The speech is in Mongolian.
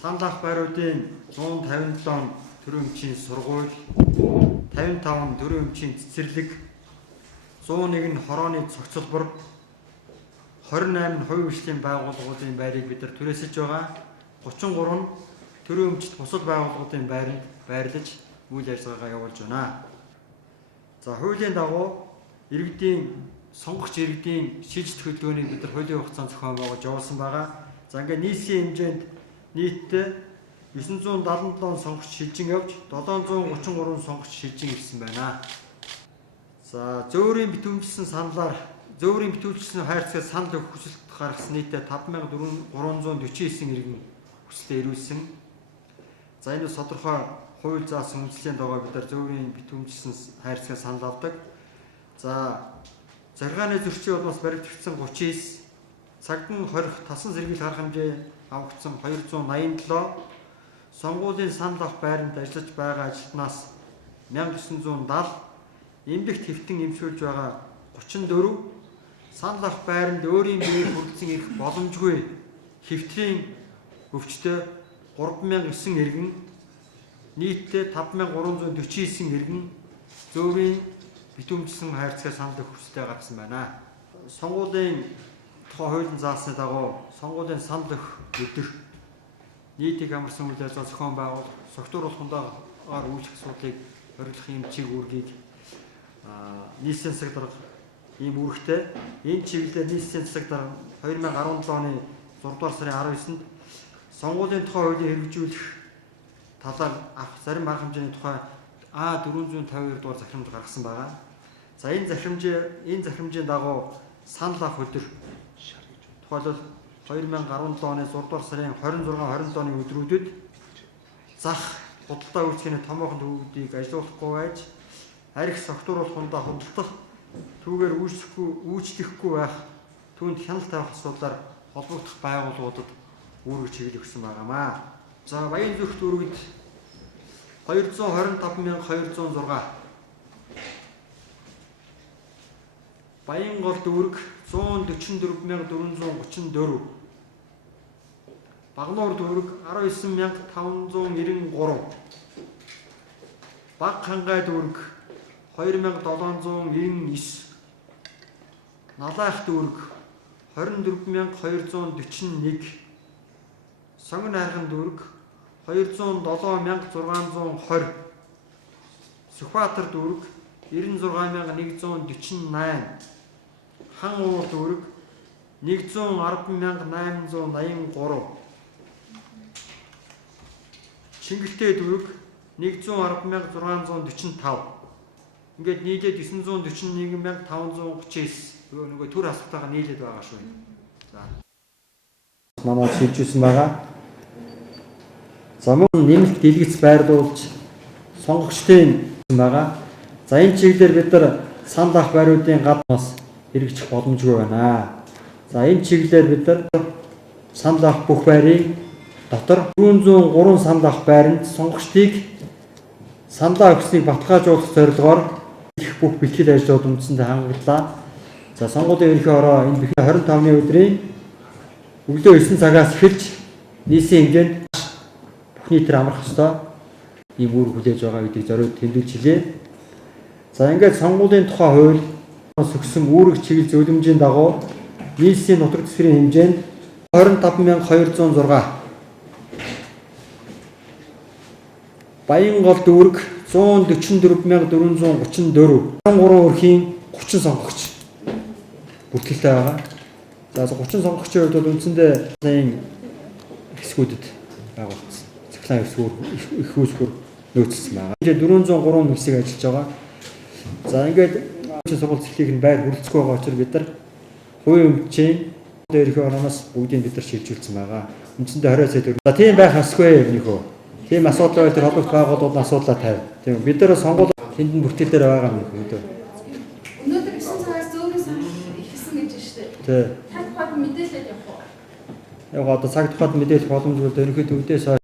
Санал ах байруудын 157 төрийн өмчийн сургууль, 55 төрийн өмчийн цэцэрлэг, 101 нь хорооны цогцлбор, 28 нь хувийн хөгжлийн байгууллагуудын байрыг бид нар түрээсэж байгаа. 33 нь төрийн өмчт бусад байгууллагуудын байранд байрлаж үйл ажиллагаагаа явуулж байна. За хуулийн дагуу иргэдийн сонгогч иргэдийн шийдвэрлэх хөдөлгөөнийг бид нар хуулийн хугацаанд зохион байгуулж явуулсан байгаа. За ингээд нийслэлийн хэмжээнд нийтдээ 977 сонгогч шилжин явж 733 сонгогч шилжин ирсэн байна. За зөөврийн битүүмжилсэн саналаар зөөврийн битүүлсэн хайрцагт санал өгөх хүсэлт гаргасан нийтдээ 5349 иргэн хүслээ ирүүлсэн. За энэ тодорхой хууль заасан үндслийн дагуу бид нар зөөврийн битүүмжилсэн хайрцагт санал авдаг. За захиргааны зөрчийн улмаас баригдагдсан 39, цагт нь 20 тасан сэргийл харах хэмжээ авагдсан 287, сонгуулийн санал авах байранд ажиллаж байгаа ажилтнаас 1970, эмнэлэгт хэвтэн эмшүүлж байгаа 34, санал авах байранд өөрийн биеийг хүрэлцэн ирэх боломжгүй хэвтрийн өвчтөй 3009 иргэн, нийтдээ 5349 иргэн зөөврийн битүүмжилсэн хайрцагт санал өгөх хүсэлтэй гаргасан байна. Сонгуулийн тухай хуулийн заасны дагуу сонгуулийн санал өгөх өдөр нийтийг амарсан үйл ажиллагаа зохион байгуулах, согтууруулах хундагаар үйлчлэх асуудлыг хориглох юм чиг үүргийг нийслэлийн засаг дарга ийм үүрэгтэй. Энэ чиглэлээр нийслэлийн засаг дарга 2017 оны 6 дугаар сарын 19-нд сонгуулийн тухай хуулийг хэрэгжүүлэх талаар авах зарим арга хэмжээний тухай А452 дугаар захирамж гаргасан байгаа. За энэ захирамжийн дагуу санал авах өдөр тухайлбал 2017 оны 6 дугаар сарын 26-27 оны өдрүүдэд зах худалдаа үйлчлэгийн томоохон төвүүдийг ажилуулахгүй байж арх согтууруулах хундаа худалдах түүгээр үйлчлэхгүй байх түүнд хяналт тавих асуудлаар холбогдох байгууллагуудад үүрэг чиглэл өгсөн байгаамаа. За Баян зүрх дүүрэгт 225206, Баянгол дүүрэг 144434, Багнуур дүүрэг 19593, Баг хангай дүүрэг 2799, Налайх дүүрэг 24241, Сонгон хайрхан дүүрэг 207620, Сүхбаатар дүүрэг 96148, Хан уур дүүрэг 110883, Чингэлтэй дүүрэг 110645. Ингээд нийлээд 941539 нөгөө төр хасагтайгаа нийлээд байгаа шүү. За. Намайг шилжүүлсэн байгаа. За мөн нэмэлт дэлгэц байрлуулж сонгогчдын байгаа. За энэ чиглэлээр бид нар санал авах байруудын гаднаас хэрэгжих боломжгүй байна. За энэ чиглэлээр бид нар санал авах бүх байрын дотор 403 санал авах байранд сонгогчдыг саналаа өгснгийг баталгаажуулах зорилгоор бүх бэлтгэл ажлууд үндсэндээ хангаглалаа. За сонгуулийн ерөнхий ороо энэ 25-ны өдрийн өглөө 9 цагаас эхэлж нийслэлийн хэмжээнд бүх нийтээр амрах ёстой ийм үүрэг хүлээж байгаа гэдгийг зориуд тэмдэглэж хэлье. За ингээд сонгуулийн тухай хууль өгсөн үүрэг чиглэл зөвлөмжийн дагуу нийслэлийн нутаг дэвсгэрийн хэмжээнд 25206, Баянгол дүүрэг 144434, 13 өрхийн 30 сонгогч бүртгэлтэй байгаа. За 30 сонгогчийн хувьд бол үндсэндээ хэсгүүдэд байгуулсан. Цахилгаан их үүсгэр нөөцлсөн байгаа. Ингээд 403 хэсэг ажиллаж байгаа. За ингээд сургууль цэцлийг нь байр хүрэлцэхгүй байгаа учраас бид нар хувийн өмчийн ерөнхий орооноос бүгдийг бид нар шилжүүлсэн байгаа. Үндсэндээ 20 сая төгрөг. За тийм байх асгүй өмнөхөө. Тийм асуудал байх тэр холбогд байгууллагууд асуудлаа тавь. Тийм бид нар сонгуул тэнд нь бүртгэл дээр байгаа юм өнөөдөр. Өнөөдөр 9 цагаас зөөврийн санал ихсэн гэж байна шүү дээ. Тий. Цаг тухайд мэдээлэл явах уу? Яг одоо цаг тухайд мэдээлэх боломжгүй ерөнхий төвдөөс